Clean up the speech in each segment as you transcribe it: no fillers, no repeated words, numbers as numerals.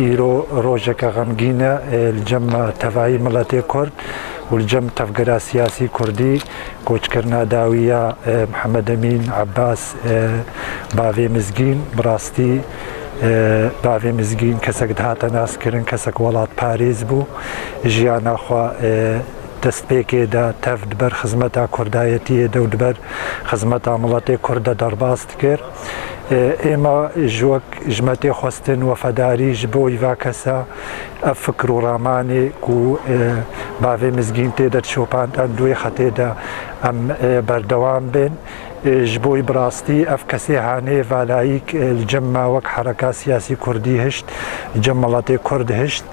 ئیرۆ ڕۆژێکە غەمگینە جەمە تەڤایی مڵەتێ کورد و جەم تەفگەرا سیاسی کوردی کۆچکردنا داویە محەممەد ئەمین عەباس باوێ مزگین بڕاستی باوێ مزگین کەسێک هاتە ناسکردن کەسێک وڵات پارێز بوو ژیانەخوا دەست پێکێدا تەف دبەر خزمەتا کوردایەتیە دە و دبەر خزمەتا مڵەتێ کوردە دەرباست کرد ئێمە ژوەک ژمەتێ خواستن وەفەداریش بۆ هیوا کەسە ئەف فکر و ڕامانێک و باوێ مزگین تێدە چۆپاند ئەم دوێ خەتێدا ئەم بەردەوام بن ji bo birastî ev kesê hanê velayîk li cem me wek hereka siyasî Kurdî hişt cem welatê Kurd hişt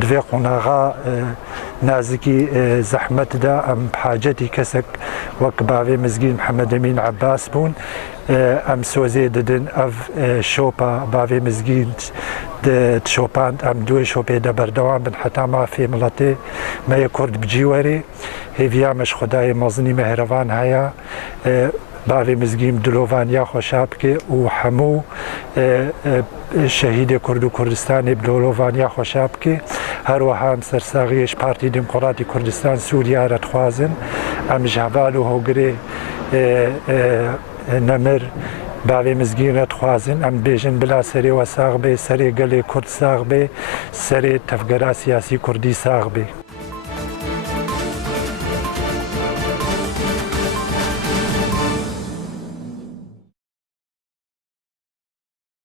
divê qonaxa nazikî zehmet de em hacetî kesek wek bavê mizgîn Mihemmed Emîn Ebbas bûn em sozê didin ev şopa bavê mizgîn şopand em duê şopê de berdewam bin heta mafê miletê me yê Kurd bicî werê hêviya me ji Xwedayê mezinî mehrevan heye bavê mizgîn dilovaniya xweşa bike û hemû şehîdê Kurd û Kurdistanê dilovaniya xweşa bike her wiha em sersaxiyê ji Partî Demokratî Kurdistan Sûriya re dixwazin em ji heval û hogirê nemir bavê mizgîn re dixwazin em bêjin bila serê we sax bê serê gelê Kurd sax bê serê tevgera siyasî Kurdî sax bê